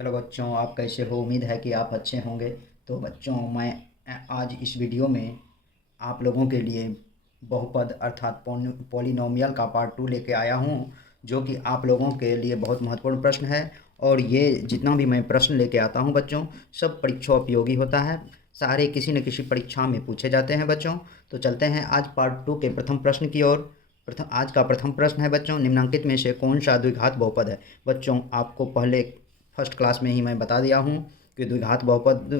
Hello बच्चों, आप कैसे हो? उम्मीद है कि आप अच्छे होंगे। तो बच्चों, मैं आज इस वीडियो में आप लोगों के लिए बहुपद अर्थात पॉलिनोमियल का पार्ट 2 लेके आया हूँ, जो कि आप लोगों के लिए बहुत महत्वपूर्ण प्रश्न है। और ये जितना भी मैं प्रश्न लेके आता हूँ बच्चों, सब परीक्षा उपयोगी होता है। सारे किसी न किसी परीक्षा में पूछे जाते हैं बच्चों। तो चलते हैं आज पार्ट 2 के प्रथम प्रश्न की ओर। आज का प्रथम प्रश्न है बच्चों, निम्नलिखित में से कौन सा द्विघात बहुपद है? बच्चों, आपको पहले फर्स्ट क्लास में ही मैं बता दिया हूँ कि द्विघात बहुपद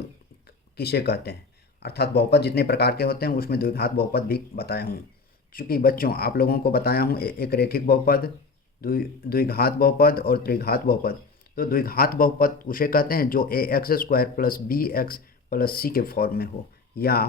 किसे कहते हैं, अर्थात बहुपद जितने प्रकार के होते हैं उसमें द्विघात बहुपद भी बताया हूँ। चूँकि बच्चों आप लोगों को बताया हूँ एक रैखिक बहुपद, द्विघात बहुपद और त्रिघात बहुपद। तो द्विघात बहुपद उसे कहते हैं जो a x square plus b x plus c के फॉर्म में हो, या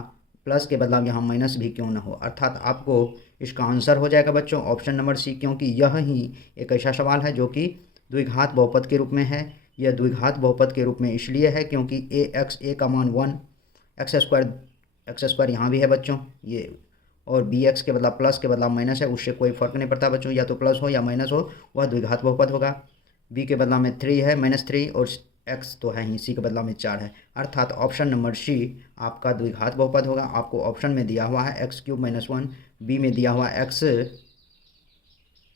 प्लस के बदलाव यहाँ माइनस भी क्यों ना हो। अर्थात आपको इसका आंसर हो जाएगा बच्चों ऑप्शन नंबर सी, क्योंकि यह ही एक ऐसा सवाल है जो कि द्विघात बहुपद के रूप में है। यह द्विघात बहुपद के रूप में इसलिए है क्योंकि ए का मान 1, एक्स स्क्वायर यहाँ भी है बच्चों ये, और बी एक्स के बदला प्लस के बदला माइनस है, उससे कोई फ़र्क नहीं पड़ता बच्चों, या तो प्लस हो या माइनस हो वह द्विघात बहुपद होगा। बी के बदला में 3 है, -3, और एक्स तो है ही, सी के बदला में 4 है, अर्थात ऑप्शन नंबर सी आपका द्विघात बहुपद होगा। आपको ऑप्शन में दिया हुआ है x³ - 1, बी में दिया हुआ एक्स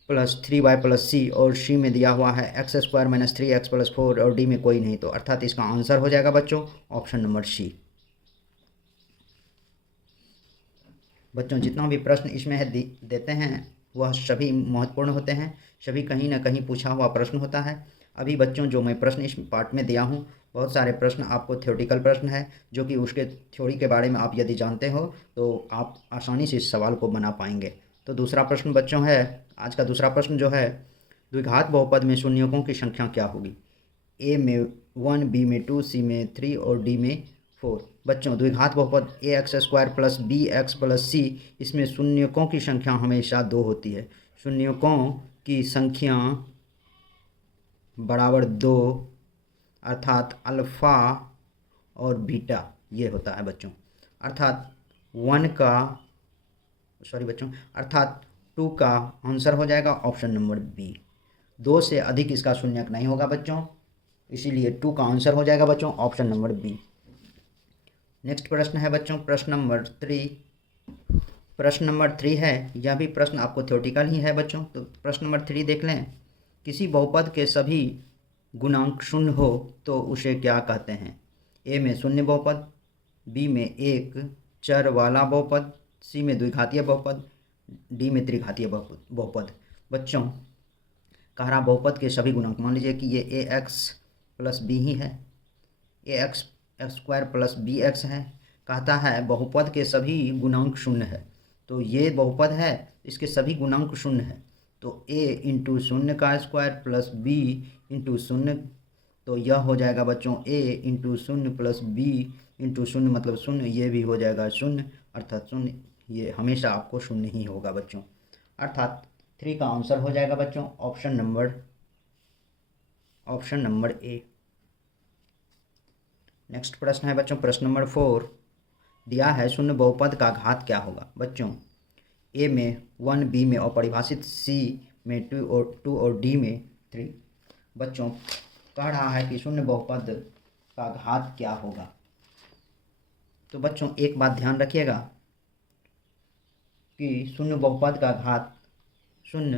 प्लस 3y प्लस सी, और सी में दिया हुआ है x² - 3x प्लस 4, और डी में कोई नहीं, तो अर्थात इसका आंसर हो जाएगा बच्चों ऑप्शन नंबर सी। बच्चों जितना भी प्रश्न इसमें है देते हैं वह सभी महत्वपूर्ण होते हैं, सभी कहीं ना कहीं पूछा हुआ प्रश्न होता है। अभी बच्चों जो मैं प्रश्न इस पार्ट में दिया हूँ, बहुत सारे प्रश्न आपको थ्योरेटिकल प्रश्न है, जो कि उसके थ्योरी के बारे में आप यदि जानते हो तो आप आसानी से इस सवाल को बना पाएंगे। तो दूसरा प्रश्न बच्चों है, आज का दूसरा प्रश्न जो है, द्विघात बहुपद में शून्यकों की संख्या क्या होगी? ए में 1, बी में 2, सी में 3 और डी में 4। बच्चों द्विघात बहुपद a x square plus b x plus c, इसमें शून्यकों की संख्या हमेशा 2 होती है। शून्यकों की संख्या बराबर 2, अर्थात अल्फ़ा और बीटा ये होता है बच्चों। अर्थात 1 का सॉरी बच्चों, अर्थात 2 का आंसर हो जाएगा ऑप्शन नंबर बी। 2 से अधिक इसका शून्यक नहीं होगा बच्चों, इसीलिए 2 का आंसर हो जाएगा बच्चों ऑप्शन नंबर बी। नेक्स्ट प्रश्न है बच्चों प्रश्न नंबर 3। प्रश्न नंबर 3 है, यह भी प्रश्न आपको थ्योरेटिकल ही है बच्चों। तो प्रश्न नंबर 3 देख लें, किसी बहुपद के सभी गुणांक शून्य हो तो उसे क्या कहते हैं? ए में शून्य बहुपद, बी में एक चर वाला बहुपद, सी में द्विघातीय बहुपद, डी में त्रिघातीय बहुपद। बच्चों कह रहा बहुपद के सभी गुणांक, मान लीजिए कि ये ए एक्स प्लस बी ही है, a x square plus b x है, कहता है बहुपद के सभी गुणांक शून्य है। तो ये बहुपद है, इसके सभी गुणांक शून्य है, तो ए इंटू शून्य का स्क्वायर प्लस बी इंटू शून्य, तो यह हो जाएगा बच्चों ए इंटू शून्य प्लस बी इंटू शून्य मतलब शून्य, ये भी हो जाएगा शून्य, अर्थात शून्य, ये हमेशा आपको शून्य ही होगा बच्चों। अर्थात 3 का आंसर हो जाएगा बच्चों ऑप्शन नंबर ए। नेक्स्ट प्रश्न है बच्चों प्रश्न नंबर 4। दिया है शून्य बहुपद का घात क्या होगा? बच्चों ए में 1, बी में अपरिभाषित, सी में 2 और डी में 3। बच्चों कह रहा है कि शून्य बहुपद का घात क्या होगा। तो बच्चों एक बात ध्यान रखिएगा कि शून्य बहुपद का घात, शून्य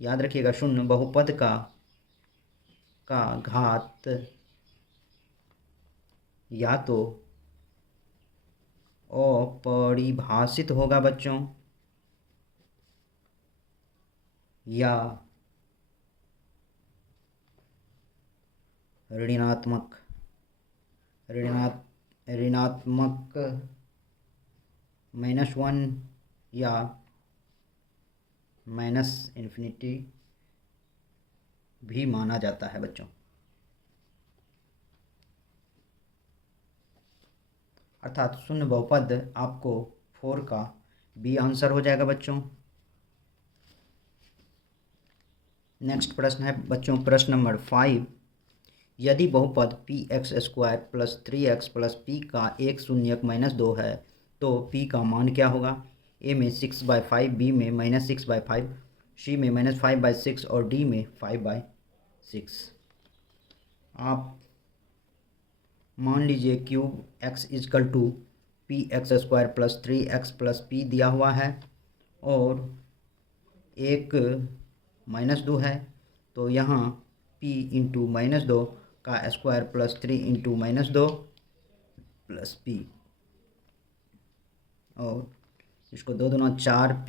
याद रखिएगा, शून्य बहुपद का घात या तो अपरिभाषित होगा बच्चों, या ऋणात्मक -1 या -∞ भी माना जाता है बच्चों। अर्थात शून्य बहुपद आपको 4 का बी आंसर हो जाएगा बच्चों। नेक्स्ट प्रश्न है बच्चों प्रश्न नंबर 5। यदि बहुपद P x square plus 3x plus P का एक शून्यक -2 है तो p का मान क्या होगा? ए में 6/5, बी में -6/5, सी में -5/6 और डी में 5/6। आप मान लीजिए cube x is equal to p x square plus 3x plus p दिया हुआ है और एक -2 है, तो यहाँ p इंटू -2 का square plus 3 into -2 plus p, और इसको 2 दूना 4p,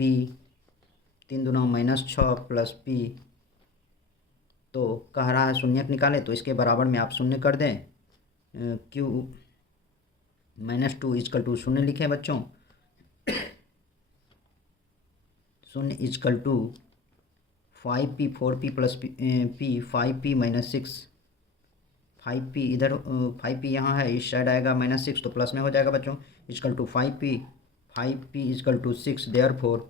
3 दूना -6 प्लस p। तो कह रहा है शून्यक निकालें, तो इसके बराबर में आप शून्य कर दें। क्यू -2 इजकल टू शून्य लिखें बच्चों। शून्य is equal to 5p 4p plus p 5p -6, 5p इधर 5p यहाँ है, इस साइड आएगा -6 तो प्लस में हो जाएगा बच्चों। Is equal to 5p is equal to 6, देयरफॉर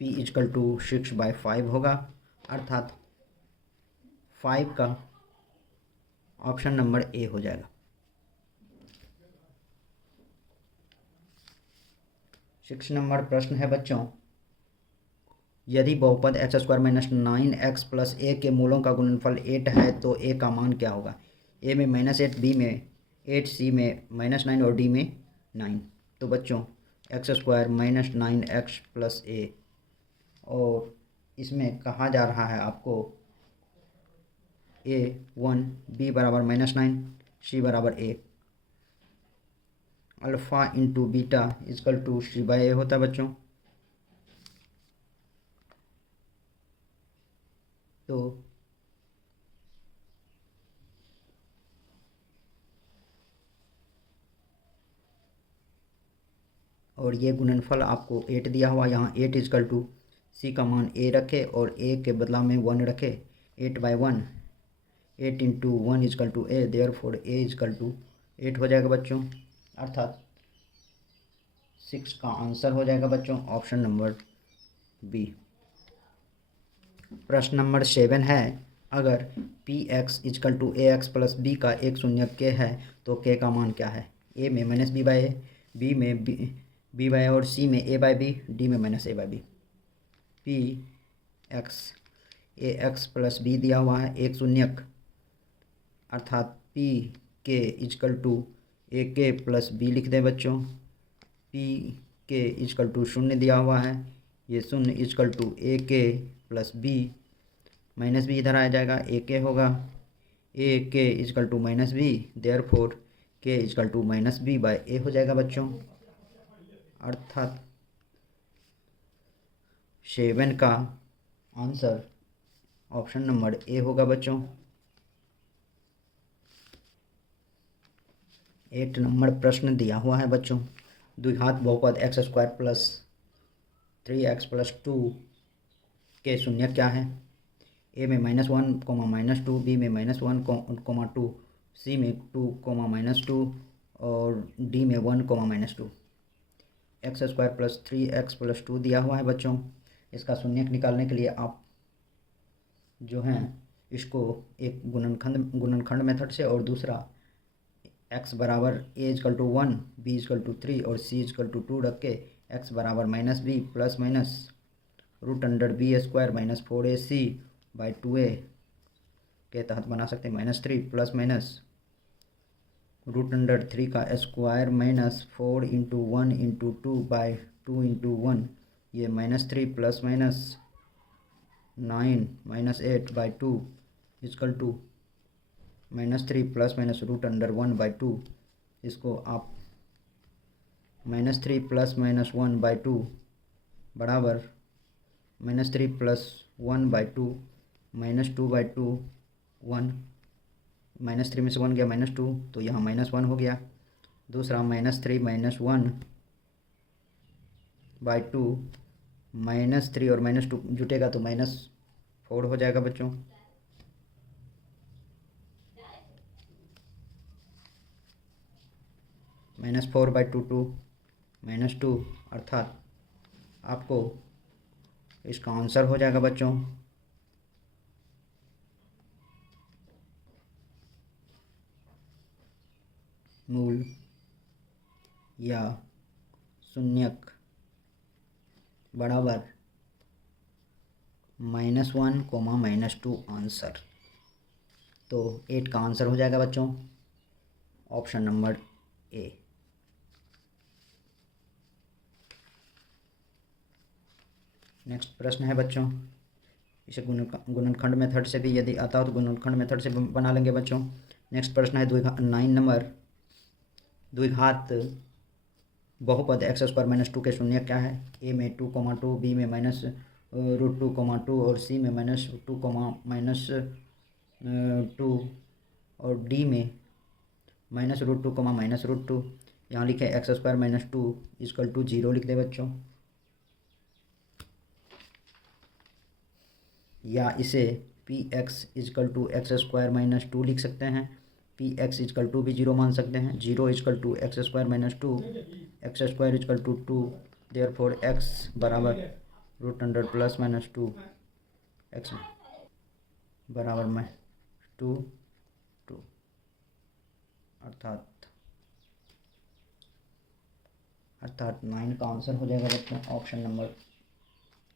p इजकल टू 6/5 होगा, अर्थात 5 का ऑप्शन नंबर ए हो जाएगा। 6 नंबर प्रश्न है बच्चों, यदि बहुपद x² - 9x प्लस a के मूलों का गुणनफल 8 है तो a का मान क्या होगा। a में -8, b में 8, c में -9 और d में 9। तो बच्चों x² - 9x प्लस a, और इसमें कहा जा रहा है आपको a 1, b बराबर -9, c बराबर a, alpha into beta is equal to c/a होता है बच्चों। तो और ये गुणनफल आपको 8 दिया हुआ, यहाँ 8 इजकल टू सी का मान a रखे और a के बदला में 1 रखे, 8/1, 8 into 1 is equal to a, therefore a is equal to 8 हो जाएगा बच्चों, अर्थात 6 का आंसर हो जाएगा बच्चों ऑप्शन नंबर बी। प्रश्न नंबर 7 है, अगर P x is equal to a x plus b का एक शून्यक के है तो के का मान क्या है। ए में -b/a, बी में b/a और सी में a/b, डी में -a/b। पी एक्स ए एक्स प्लस बी दिया हुआ है एक शून्यक, अर्थात पी के इजकल टू ए के प्लस बी लिख दें बच्चों। पी के इजकल टू शून्य दिया हुआ है, ये शून्य इजकल टू ए के प्लस बी, माइनस बी इधर आ जाएगा, ए के होगा, ए के इजकल टू -b, देयरफॉर के इजकल टू -b/a हो जाएगा बच्चों, अर्थात 7 का आंसर ऑप्शन नंबर ए होगा बच्चों। 8 नंबर प्रश्न दिया हुआ है बच्चों, द्विघात बहुपद x² प्लस 3x प्लस 2 के शून्य क्या है। ए में -1, -2, बी में -1, 2, सी में 2, -2 और डी में 1, -2। x² प्लस 3x प्लस 2 दिया हुआ है बच्चों, इसका शून्यक निकालने के लिए आप जो हैं इसको एक गुणनखंड मेथड से और दूसरा x बराबर a is equal to 1, b is equal to 3 और c इजकल टू 2 रख के x बराबर -b plus minus √b² - 4ac/2a के तहत बना सकते हैं, -3 प्लस माइनस √3 का square minus 4 into 1 into 2/2 into 1, ये -3 plus minus 9 -8/2 is equal to -3 plus minus √1/2। इसको आप -3 प्लस माइनस 1/2 बराबर -3 प्लस 1/2 -2/2 1, -3 में से 1 गया -2 तो यहाँ -1 हो गया। दूसरा -3 - 1/2, -3 और -2 जुटेगा तो -4 हो जाएगा बच्चों। -4/2 2, -2, अर्थात आपको इसका आंसर हो जाएगा बच्चों मूल या शून्यक बराबर -1, -2 आंसर। तो 8 का आंसर हो जाएगा बच्चों ऑप्शन नंबर ए। नेक्स्ट प्रश्न है बच्चों, इसे गुणनखंड मेथड से भी यदि आता हो तो गुणनखंड मेथड से बना लेंगे बच्चों। नेक्स्ट प्रश्न है 9 नंबर, द्विघात बहुपद x² - 2 के शून्य क्या है? ए में 2,2, बी में -√2,2 और सी में -2, और डी में -√2, -√2। यहाँ लिखे x² - 2 = 0 लिख दे बच्चों, या इसे px = x² - 2 लिख सकते हैं। px = भी 0 मान सकते हैं। 0 = x² - 2, x² = 2, देयरफॉर x बराबर √100 + -2, x बराबर में 2 अर्थात 9 का आंसर हो जाएगा बच्चों ऑप्शन नंबर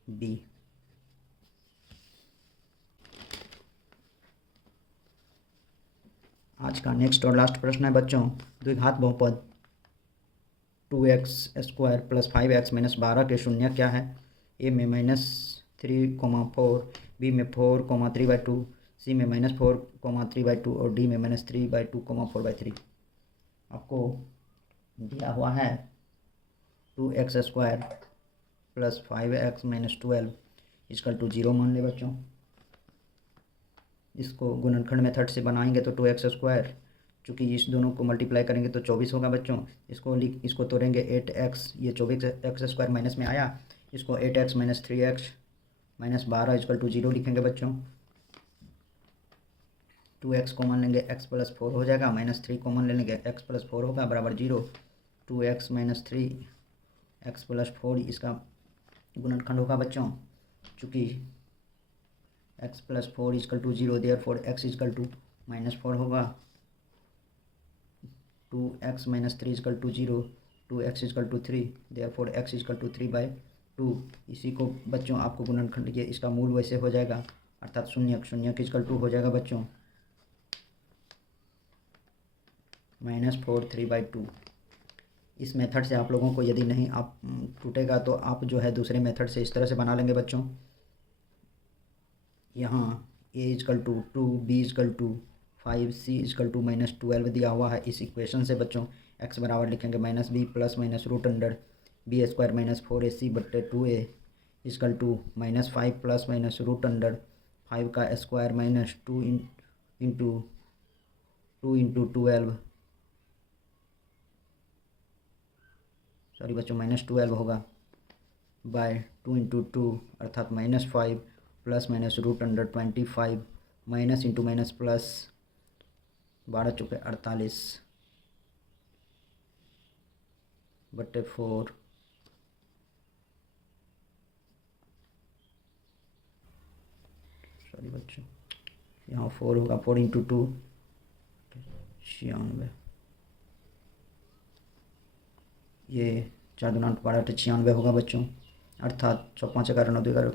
बी। आज का नेक्स्ट और लास्ट प्रश्न है बच्चों, द्विघात बहुपद 2x² + 5x - 12 के शून्य क्या है? ए में -3,4, बी में 4,3/2, सी में -4,3/2 और डी में -3/2,4/3। आपको दिया हुआ है 2x² + 5x - 12 = 0 मान ले बच्चों। इसको गुणनखंड मेथड से बनाएंगे तो 2x², चूँकि इस दोनों को मल्टीप्लाई करेंगे तो 24 होगा बच्चों। इसको तोड़ेंगे 8x, ये 24x² माइनस में आया, इसको 8x - 3x - 12 = 0 लिखेंगे बच्चों। 2x कॉमन लेंगे, x + 4 हो जाएगा, -3 कॉमन ले लेंगे, x + 4 होगा बराबर 0। 2x - 3 x + 4 इसका गुणनखंड होगा बच्चों, चूँकि x + 4 = 0, देयरफॉर x = -4 होगा। 2x - 3 = 0, 2x = 3, therefore x = 3/2। इसी को बच्चों आपको गुणनखंड ये इसका मूल वैसे हो जाएगा, अर्थात शून्य = हो जाएगा बच्चों -4 3/2। इस मेथड से आप लोगों को यदि नहीं आप टूटेगा तो आप जो है दूसरे मेथड से इस तरह से बना लेंगे बच्चों। यहाँ a = 2, b = 5, c = -12 दिया हुआ है। इस इक्वेशन से बच्चों x बराबर लिखेंगे -b + -√100 b² - 4ac/2a = -5 + -√100 5 का स्क्वायर -2 × 12, सॉरी बच्चों -12 होगा बाय 2 × 2 अर्थात -5 + -√100 25 माइनस इंटू माइनस प्लस 12 चौके 48 बटे 4 सॉरी बच्चों यहाँ 4 होगा 4 × 2 96 ये 4 दूना 12 96 होगा बच्चों अर्थात 6 5 11 9 11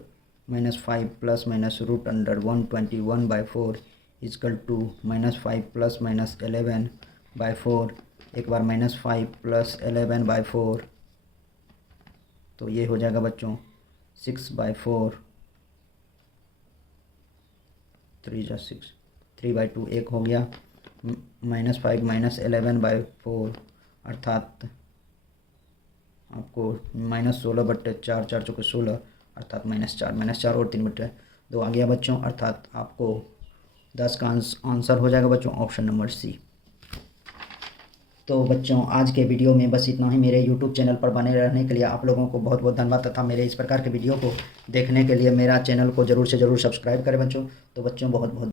-5 + -√121/4 = -5 + -11/4 एक बार -5 + 11/4 तो ये हो जाएगा बच्चों 6/4 3 × 6 3/2 एक हो गया -5 - 11/4 अर्थात आपको -16/4 4 चौके 16 अर्थात -4 और 3/2 आ गया बच्चों अर्थात आपको 10 का आंसर हो जाएगा बच्चों ऑप्शन नंबर सी। तो बच्चों आज के वीडियो में बस इतना ही। मेरे YouTube चैनल पर बने रहने के लिए आप लोगों को बहुत बहुत धन्यवाद तथा मेरे इस प्रकार के वीडियो को देखने के लिए मेरा चैनल को ज़रूर से ज़रूर सब्सक्राइब करें बच्चों। तो बच्चों बहुत बहुत